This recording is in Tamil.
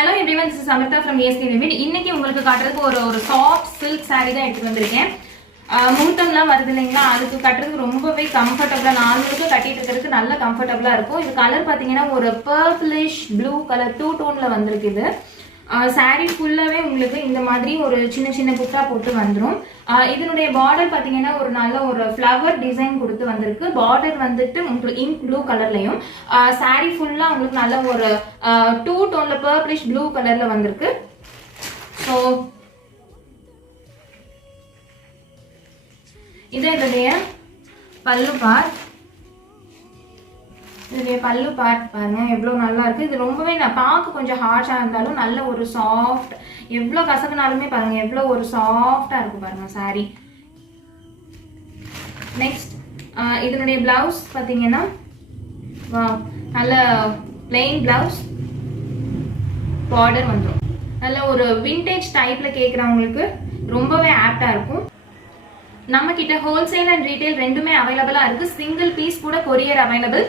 Hello everyone, this is Amrita from ESK Limited. இன்னைக்கு உங்களுக்கு காட்டுறதுக்கு ஒரு சாஃப்ட் silk saree தான் எடுத்து வந்திருக்கேன். முகூர்த்தம்லாம் வருது இல்லைங்களா, அதுக்கு கட்டுறதுக்கு ரொம்பவே கம்ஃபர்டபுளா நார்மலுக்கு கட்டிட்டு இருக்கிறதுக்கு நல்ல கம்ஃபர்டபுளா இருக்கும். இது கலர் பாத்தீங்கன்னா ஒரு பர்பிளிஷ் ப்ளூ கலர் 2 டோன்ல வந்திருக்கு. இது சாரி ஃபுல்லாவே உங்களுக்கு இந்த மாதிரி ஒரு சின்ன சின்ன புட்டா போட்டு வந்துரும். இதனுடைய பார்டர் பாத்தீங்கன்னா ஒரு நல்ல ஒரு ஃப்ளவர் டிசைன் கொடுத்து வந்திருக்கு. பார்டர் வந்துட்டு உங்களுக்கு இங்க் ப்ளூ கலர்லயும் சாரி ஃபுல்லா உங்களுக்கு நல்ல ஒரு 2 டோன்ல பர்பிளிஷ் ப்ளூ கலர்ல வந்திருக்கு. ஸோ இதனுடைய பல்லு பார்ட், இதனுடைய பல்லு பார்ட் பாருங்க எவ்வளவு நல்லா இருக்கு. இது ரொம்பவே பார்க்க கொஞ்சம் ஹார்ஷா இருந்தாலும் நல்ல ஒரு சாஃப்ட், எவ்வளவு கசக்குனாலுமே பாருங்க எவ்வளவு ஒரு சாஃப்டா இருக்கு பாருங்க சாரி. நெக்ஸ்ட் இதனுடைய பிளவுஸ் பாத்தீங்கன்னா நல்ல பிளெயின் பிளவுஸ், பார்டர் வந்துடும். நல்ல ஒரு விண்டேஜ் டைப்ல கேட்கறவங்களுக்கு ரொம்பவே ஆப்டா இருக்கும். நம்ம கிட்ட ஹோல்சேல் அண்ட் ரீட்டைல் ரெண்டுமே அவைலபிளா இருக்கு. சிங்கிள் பீஸ் கூட கொரியர் அவைலபிள்.